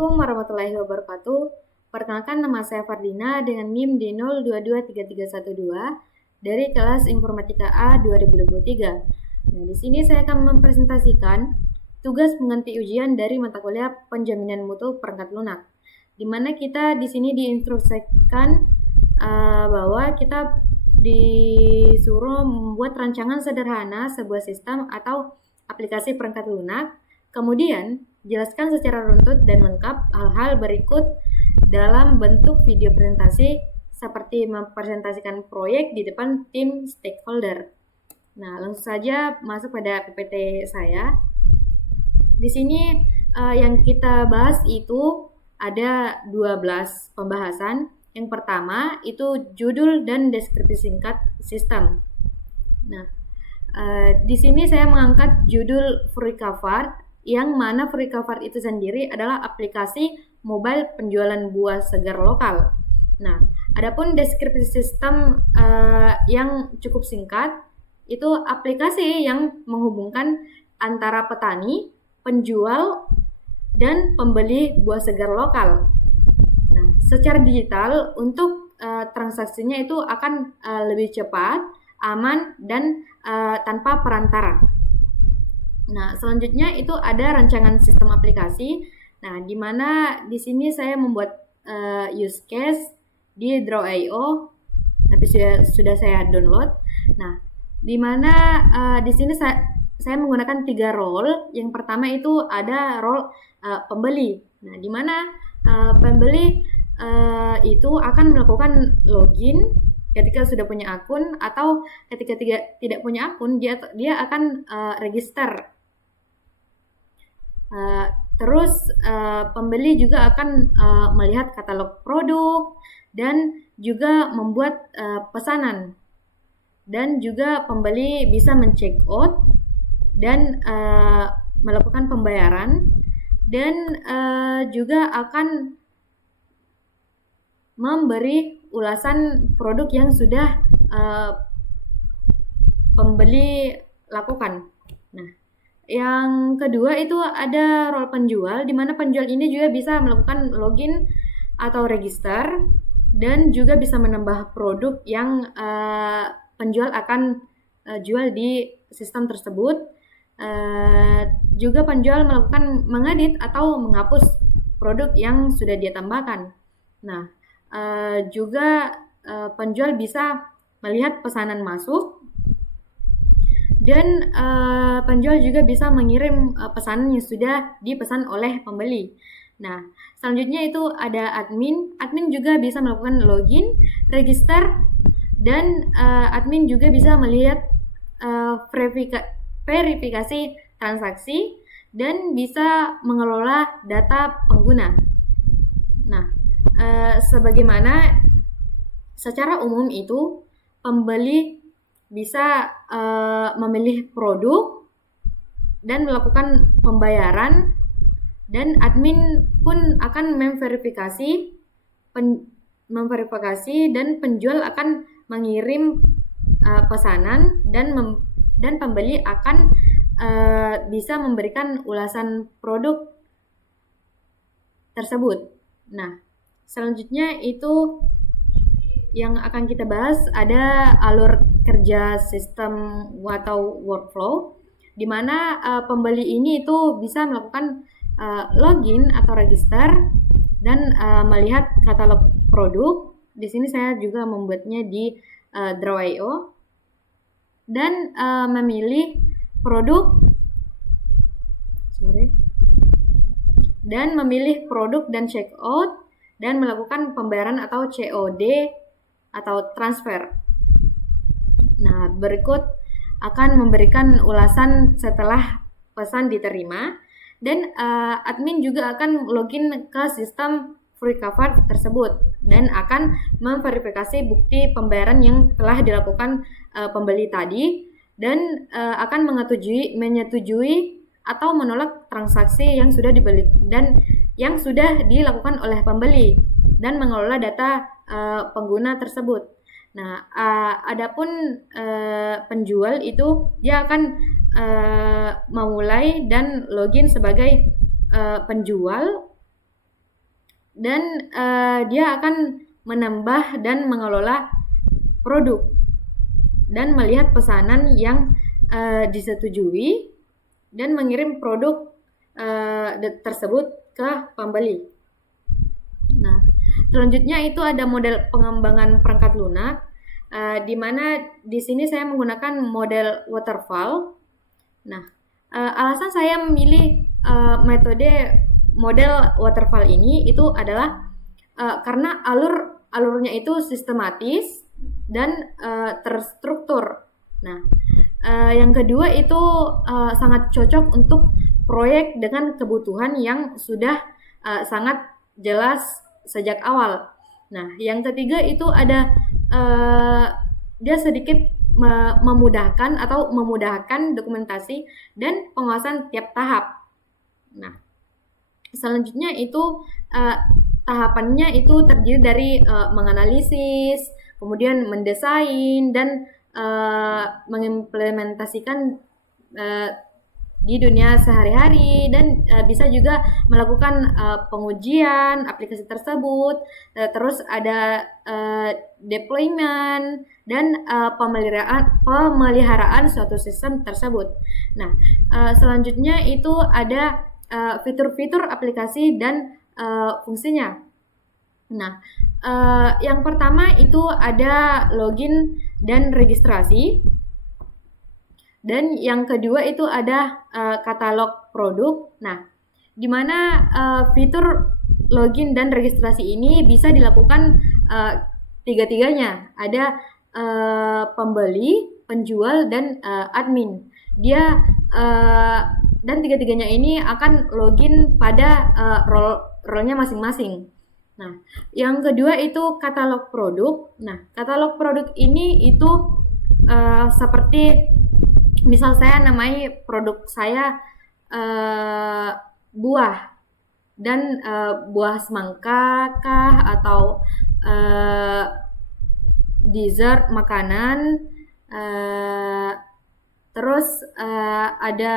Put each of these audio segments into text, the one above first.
Assalamualaikum warahmatullahi wabarakatuh. Perkenalkan, nama saya Fardina dengan NIM D023312 dari kelas Informatika A 2023. Nah, di sini saya akan mempresentasikan tugas pengganti ujian dari mata kuliah Penjaminan Mutu Perangkat Lunak, di mana kita di sini diinstruksikan bahwa kita disuruh membuat rancangan sederhana sebuah sistem atau aplikasi perangkat lunak. Kemudian, jelaskan secara runtut dan lengkap hal-hal berikut dalam bentuk video presentasi seperti mempresentasikan proyek di depan tim stakeholder. Nah, langsung saja masuk pada PPT saya. Di sini yang kita bahas itu ada 12 pembahasan. Yang pertama itu judul dan deskripsi singkat sistem. Nah, di sini saya mengangkat judul FreeCover, yang mana FreeCover itu sendiri adalah aplikasi mobile penjualan buah segar lokal. Nah, adapun deskripsi sistem yang cukup singkat itu aplikasi yang menghubungkan antara petani, penjual, dan pembeli buah segar lokal. Nah, secara digital untuk transaksinya itu akan lebih cepat, aman, dan tanpa perantara. Nah, selanjutnya itu ada rancangan sistem aplikasi. Nah, di mana di sini saya membuat use case di Draw.io, tapi sudah saya download. Nah, di mana di sini saya menggunakan 3 role. Yang pertama itu ada role pembeli. Nah, di mana pembeli itu akan melakukan login ketika sudah punya akun, atau ketika tidak punya akun dia akan register. Terus pembeli juga akan melihat katalog produk dan juga membuat pesanan, dan juga pembeli bisa men-check out dan melakukan pembayaran, dan juga akan memberi ulasan produk yang sudah pembeli lakukan. Nah, yang kedua itu ada role penjual, di mana penjual ini juga bisa melakukan login atau register, dan juga bisa menambah produk yang penjual akan jual di sistem tersebut. Juga penjual melakukan mengedit atau menghapus produk yang sudah dia tambahkan. Nah, juga penjual bisa melihat pesanan masuk, dan penjual juga bisa mengirim pesanan yang sudah dipesan oleh pembeli. Nah, selanjutnya itu ada admin. Admin juga bisa melakukan login, register, dan admin juga bisa melihat verifikasi transaksi dan bisa mengelola data pengguna. Nah, sebagaimana secara umum itu pembeli bisa memilih produk dan melakukan pembayaran, dan admin pun akan memverifikasi dan penjual akan mengirim pesanan, dan pembeli akan bisa memberikan ulasan produk tersebut. Nah, selanjutnya itu yang akan kita bahas ada alur kerja sistem atau workflow, di mana pembeli ini itu bisa melakukan login atau register dan melihat katalog produk. Di sini saya juga membuatnya di Draw.io, dan memilih produk dan check out, dan melakukan pembayaran atau COD atau transfer. Nah, berikut akan memberikan ulasan setelah pesan diterima, dan admin juga akan login ke sistem FreeCover tersebut dan akan memverifikasi bukti pembayaran yang telah dilakukan pembeli tadi, dan akan menyetujui atau menolak transaksi yang sudah dibeli dan yang sudah dilakukan oleh pembeli, dan mengelola data pengguna tersebut. Nah, adapun penjual itu dia akan memulai dan login sebagai penjual dan dia akan menambah dan mengelola produk dan melihat pesanan yang disetujui dan mengirim produk tersebut ke pembeli. Nah, selanjutnya itu ada model pengembangan perangkat lunak, di mana di sini saya menggunakan model waterfall. Nah, alasan saya memilih metode model waterfall ini itu adalah karena alurnya itu sistematis dan terstruktur. Nah, yang kedua itu sangat cocok untuk proyek dengan kebutuhan yang sudah sangat jelas sejak awal. Nah, yang ketiga itu ada dia sedikit memudahkan dokumentasi dan pengawasan tiap tahap. Nah, selanjutnya itu tahapannya itu terdiri dari menganalisis, kemudian mendesain dan mengimplementasikan di dunia sehari-hari, dan bisa juga melakukan pengujian aplikasi tersebut, terus ada deployment dan pemeliharaan suatu sistem tersebut. Nah, selanjutnya itu ada fitur-fitur aplikasi dan fungsinya. Nah, yang pertama itu ada login dan registrasi. Dan yang kedua itu ada katalog produk. Nah, di mana fitur login dan registrasi ini bisa dilakukan tiga-tiganya. Ada pembeli, penjual, dan admin. Dia dan tiga-tiganya ini akan login pada role-nya masing-masing. Nah, yang kedua itu katalog produk. Nah, katalog produk ini itu seperti misal saya namai produk saya buah, dan buah semangka kah, atau dessert makanan, terus ada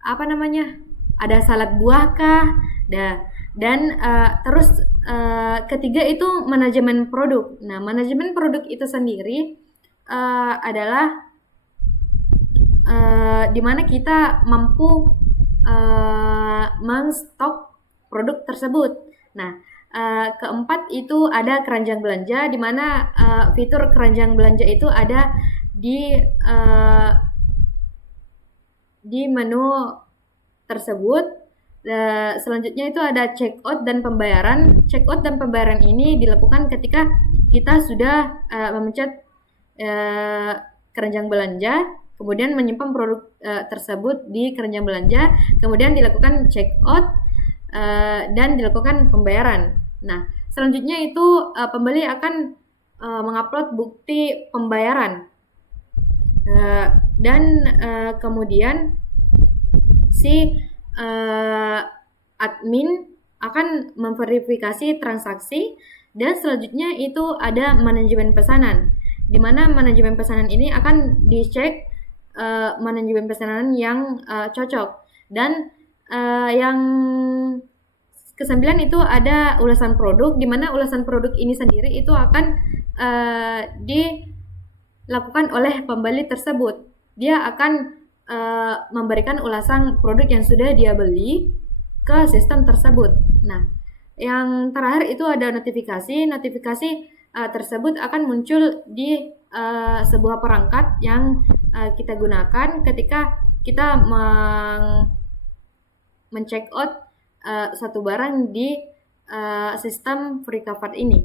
apa namanya, ada salad buah kah, dan terus ketiga itu manajemen produk. Nah, manajemen produk itu sendiri adalah di mana kita mampu menstok produk tersebut. Nah, keempat itu ada keranjang belanja, di mana fitur keranjang belanja itu ada di menu tersebut. Selanjutnya itu ada checkout dan pembayaran. Checkout dan pembayaran ini dilakukan ketika kita sudah memencet keranjang belanja, kemudian menyimpan produk tersebut di keranjang belanja, kemudian dilakukan checkout dan dilakukan pembayaran. Nah, selanjutnya itu pembeli akan mengupload bukti pembayaran, dan kemudian si admin akan memverifikasi transaksi, dan selanjutnya itu ada manajemen pesanan, di mana manajemen pesanan ini akan dicek manajemen pesanan yang cocok. Dan yang kesembilan itu ada ulasan produk, di mana ulasan produk ini sendiri itu akan dilakukan oleh pembeli tersebut. Dia akan memberikan ulasan produk yang sudah dia beli ke sistem tersebut. Nah, yang terakhir itu ada notifikasi. Notifikasi tersebut akan muncul di sebuah perangkat yang kita gunakan ketika kita men-check out satu barang di sistem free cover ini.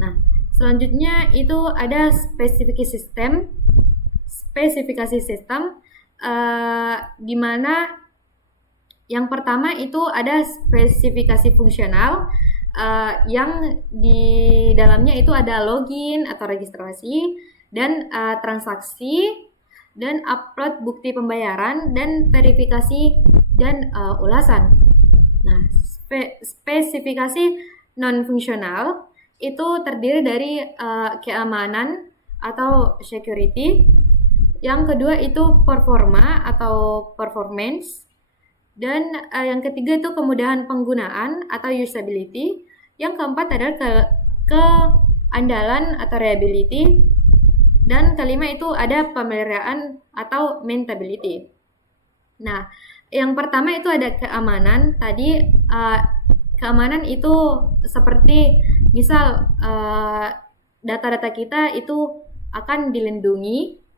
Nah, selanjutnya itu ada spesifikasi sistem, di mana yang pertama itu ada spesifikasi fungsional, yang di dalamnya itu ada login atau registrasi, dan transaksi, dan upload bukti pembayaran, dan verifikasi, dan ulasan. Nah, spesifikasi non-fungsional itu terdiri dari keamanan atau security. Yang kedua itu performa atau performance, Dan yang ketiga itu kemudahan penggunaan atau usability. Yang keempat adalah keandalan atau reliability. Dan kelima itu ada pemeliharaan atau maintainability. Nah, yang pertama itu ada keamanan. Tadi keamanan itu seperti misal data-data kita itu akan dilindungi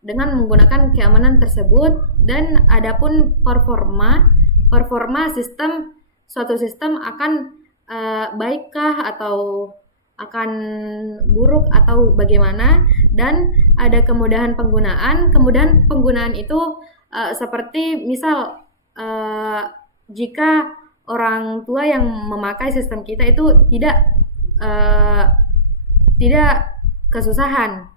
dengan menggunakan keamanan tersebut. Dan adapun performa sistem, suatu sistem akan baikkah atau akan buruk atau bagaimana. Dan ada kemudahan penggunaan. Kemudahan penggunaan itu seperti misal jika orang tua yang memakai sistem kita itu tidak kesusahan.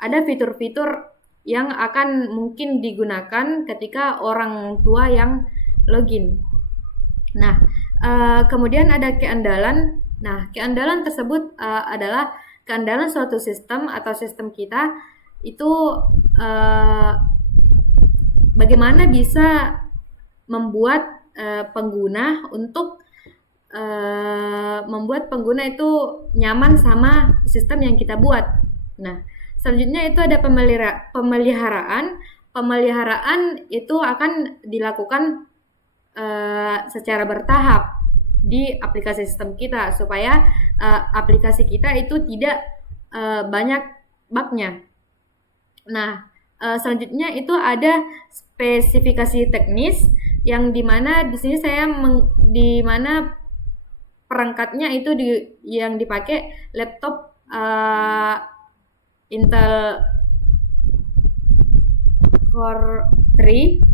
Ada fitur-fitur yang akan mungkin digunakan ketika orang tua yang login. Nah, kemudian ada keandalan. Nah, keandalan tersebut adalah keandalan suatu sistem atau sistem kita itu bagaimana bisa membuat pengguna untuk membuat pengguna itu nyaman sama sistem yang kita buat. Nah, selanjutnya itu ada pemeliharaan. Pemeliharaan itu akan dilakukan secara bertahap di aplikasi sistem kita supaya aplikasi kita itu tidak banyak bugnya. Nah, selanjutnya itu ada spesifikasi teknis yang dimana di sini saya dimana perangkatnya itu yang dipakai laptop Intel Core 3,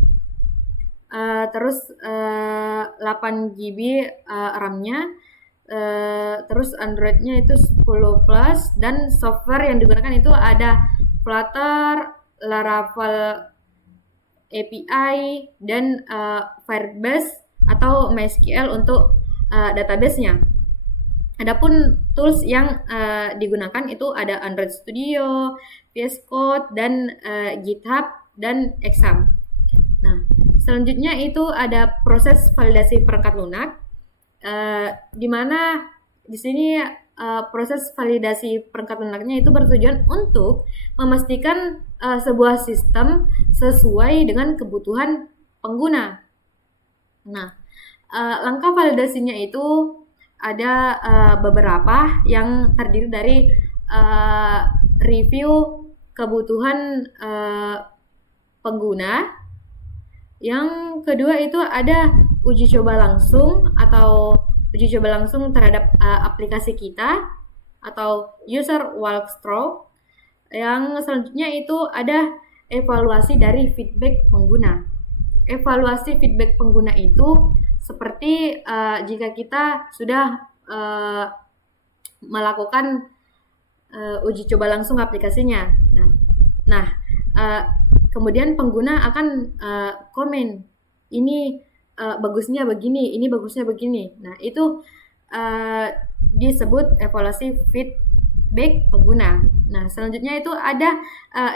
terus 8 GB RAM-nya, terus Android-nya itu 10 plus, dan software yang digunakan itu ada Flutter, Laravel API, dan Firebase atau MySQL untuk database-nya. Adapun tools yang digunakan itu ada Android Studio, VS Code, dan GitHub, dan Exam. Nah, selanjutnya itu ada proses validasi perangkat lunak, di mana di sini proses validasi perangkat lunaknya itu bertujuan untuk memastikan sebuah sistem sesuai dengan kebutuhan pengguna. Nah, langkah validasinya itu ada beberapa yang terdiri dari review kebutuhan pengguna. Yang kedua itu ada uji coba langsung atau uji coba langsung terhadap aplikasi kita atau user walkthrough. Yang selanjutnya itu ada evaluasi dari feedback pengguna. Evaluasi feedback pengguna itu seperti jika kita sudah melakukan uji coba langsung aplikasinya. Nah, kemudian pengguna akan komen, ini bagusnya begini, ini bagusnya begini. Nah, itu disebut evaluasi feedback pengguna. Nah, selanjutnya itu ada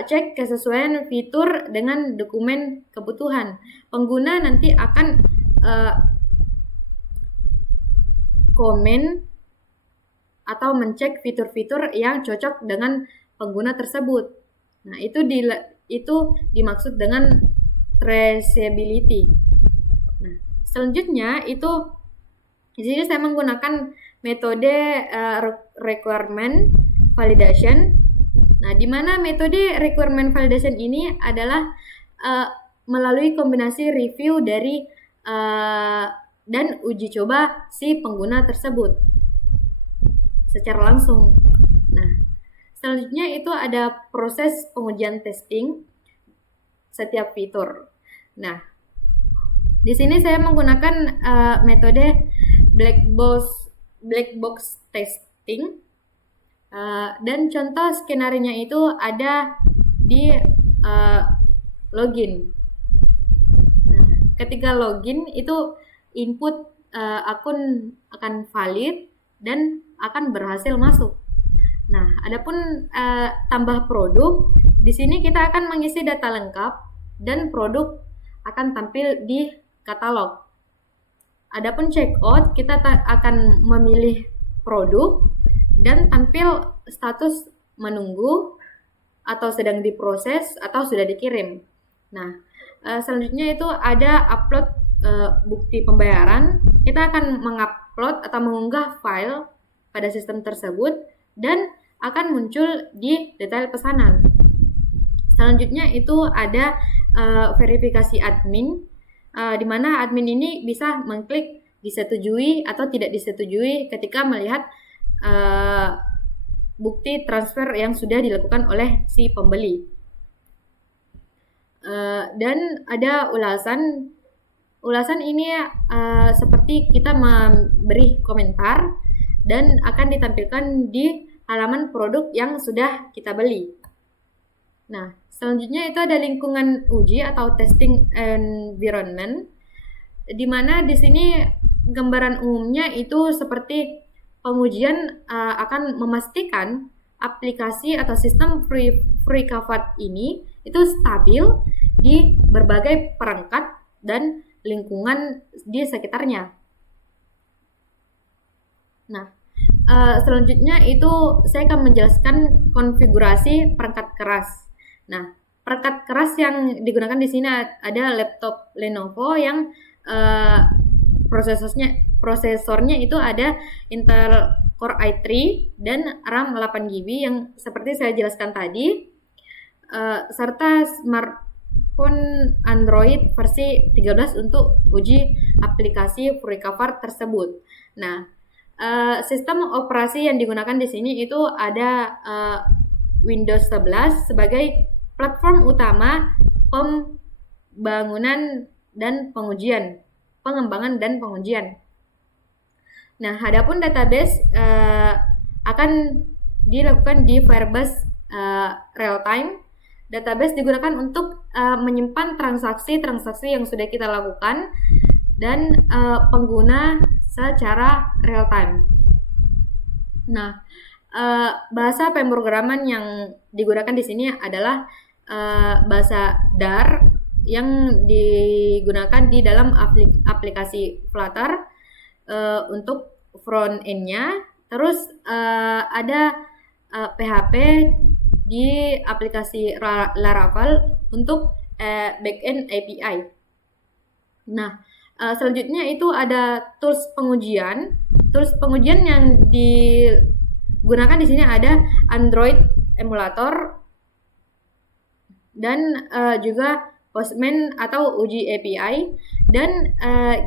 cek kesesuaian fitur dengan dokumen kebutuhan. Pengguna nanti akan komen atau mencek fitur-fitur yang cocok dengan pengguna tersebut. Nah, itu dimaksud dengan traceability. Nah, selanjutnya itu di sini saya menggunakan metode requirement validation. Nah, di mana metode requirement validation ini adalah melalui kombinasi review dari dan uji coba si pengguna tersebut secara langsung. Nah, selanjutnya itu ada proses pengujian testing setiap fitur. Nah, di sini saya menggunakan metode black box testing, dan contoh skenario-nya itu ada di login. Nah, ketika login itu input akun akan valid dan akan berhasil masuk. Nah, adapun tambah produk, di sini kita akan mengisi data lengkap dan produk akan tampil di katalog. Adapun checkout, kita akan memilih produk dan tampil status menunggu atau sedang diproses atau sudah dikirim. Nah, selanjutnya itu ada upload bukti pembayaran. Kita akan mengupload atau mengunggah file pada sistem tersebut dan akan muncul di detail pesanan. Selanjutnya itu ada verifikasi admin, di mana admin ini bisa mengklik disetujui atau tidak disetujui ketika melihat bukti transfer yang sudah dilakukan oleh si pembeli. Dan ada ulasan. Ulasan ini seperti kita memberi komentar dan akan ditampilkan di halaman produk yang sudah kita beli. Nah, selanjutnya itu ada lingkungan uji atau testing environment, di mana di sini gambaran umumnya itu seperti pengujian akan memastikan aplikasi atau sistem FreeCAFAT ini itu stabil di berbagai perangkat dan lingkungan di sekitarnya. Nah, selanjutnya itu saya akan menjelaskan konfigurasi perangkat keras. Nah, perangkat keras yang digunakan di sini ada laptop Lenovo yang prosesornya itu ada Intel Core i3 dan RAM 8GB yang seperti saya jelaskan tadi, serta smartphone Android versi 13 untuk uji aplikasi FreeCAFAT tersebut. Nah, sistem operasi yang digunakan di sini itu ada Windows 11 sebagai platform utama pengembangan dan pengujian. Nah, adapun database akan dilakukan di Firebase real time. Database digunakan untuk menyimpan transaksi-transaksi yang sudah kita lakukan dan pengguna secara real time. Nah, bahasa pemrograman yang digunakan di sini adalah bahasa DAR yang digunakan di dalam aplikasi Flutter untuk front end-nya. Terus ada PHP di aplikasi Laravel untuk backend API. Nah, selanjutnya itu ada tools pengujian. Tools pengujian yang digunakan di sini ada Android emulator dan juga Postman atau uji API dan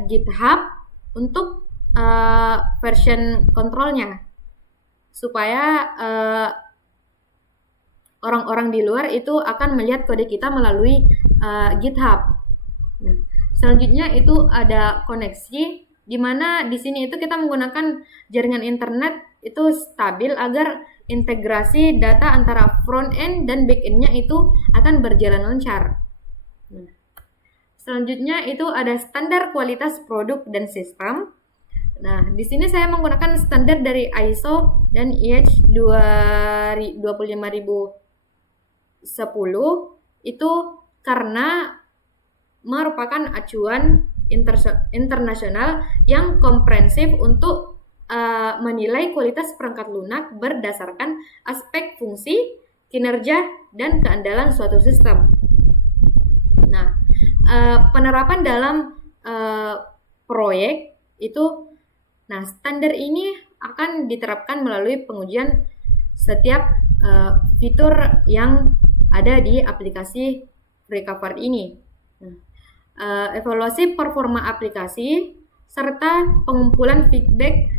GitHub untuk version controlnya, supaya orang-orang di luar itu akan melihat kode kita melalui GitHub. Nah, selanjutnya itu ada koneksi, di mana di sini itu kita menggunakan jaringan internet itu stabil agar integrasi data antara front end dan back end-nya itu akan berjalan lancar. Nah, selanjutnya itu ada standar kualitas produk dan sistem. Nah, di sini saya menggunakan standar dari ISO dan IEC 25010 itu karena merupakan acuan internasional yang komprehensif untuk menilai kualitas perangkat lunak berdasarkan aspek fungsi, kinerja, dan keandalan suatu sistem. Nah, penerapan dalam proyek itu, nah standar ini akan diterapkan melalui pengujian setiap fitur yang ada di aplikasi FreeCAFAT ini. Nah, evaluasi performa aplikasi serta pengumpulan feedback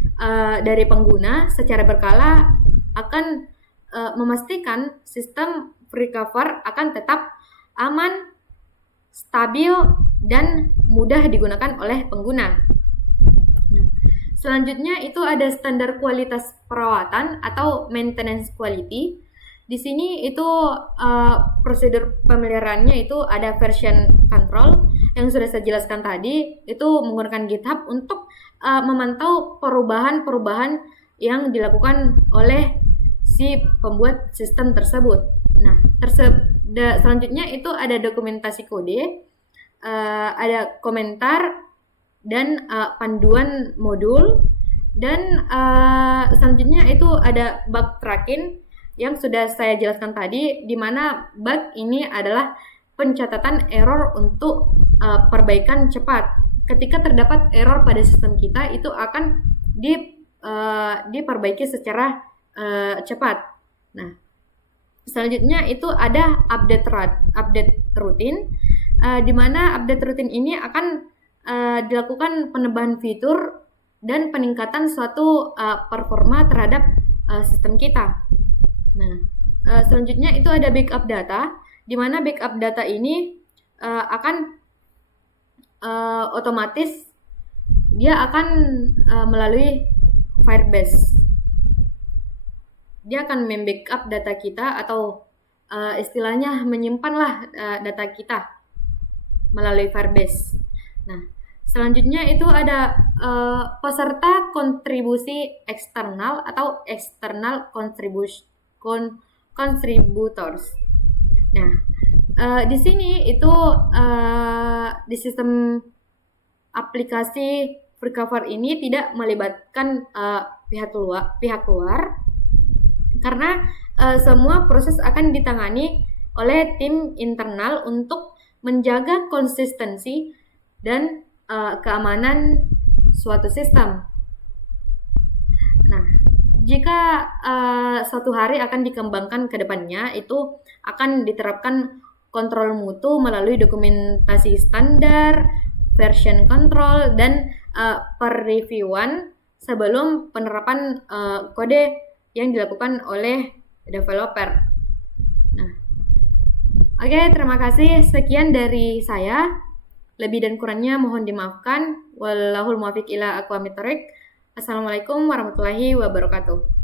dari pengguna secara berkala akan memastikan sistem FreeCAFAT akan tetap aman, stabil, dan mudah digunakan oleh pengguna. Nah, selanjutnya itu ada standar kualitas perawatan atau maintenance quality. Di sini itu prosedur pemeliharaannya itu ada version control yang sudah saya jelaskan tadi, itu menggunakan GitHub untuk memantau perubahan-perubahan yang dilakukan oleh si pembuat sistem tersebut. Nah, selanjutnya itu ada dokumentasi kode. ada komentar dan panduan modul, dan selanjutnya itu ada bug tracking yang sudah saya jelaskan tadi, di mana bug ini adalah pencatatan error untuk perbaikan cepat. Ketika terdapat error pada sistem kita, itu akan diperbaiki secara cepat. Nah, selanjutnya itu ada update rutin, di mana update rutin ini akan dilakukan penambahan fitur dan peningkatan suatu performa terhadap sistem kita. Nah, selanjutnya itu ada backup data, di mana backup data ini akan otomatis dia akan melalui Firebase. Dia akan membackup data kita, atau istilahnya menyimpanlah data kita melalui Firebase. Nah, selanjutnya itu ada peserta kontribusi eksternal atau external contributors. Nah, di sini itu di sistem aplikasi Freecover ini tidak melibatkan pihak luar, karena semua proses akan ditangani oleh tim internal untuk menjaga konsistensi dan keamanan suatu sistem. Nah, jika suatu hari akan dikembangkan ke depannya, itu akan diterapkan kontrol mutu melalui dokumentasi standar, version control, dan per-reviewan sebelum penerapan kode yang dilakukan oleh developer. Nah, oke, terima kasih. Sekian dari saya. Lebih dan kurangnya mohon dimaafkan. Wallahul muwaffiq ila aqwamit thoriq. Assalamualaikum warahmatullahi wabarakatuh.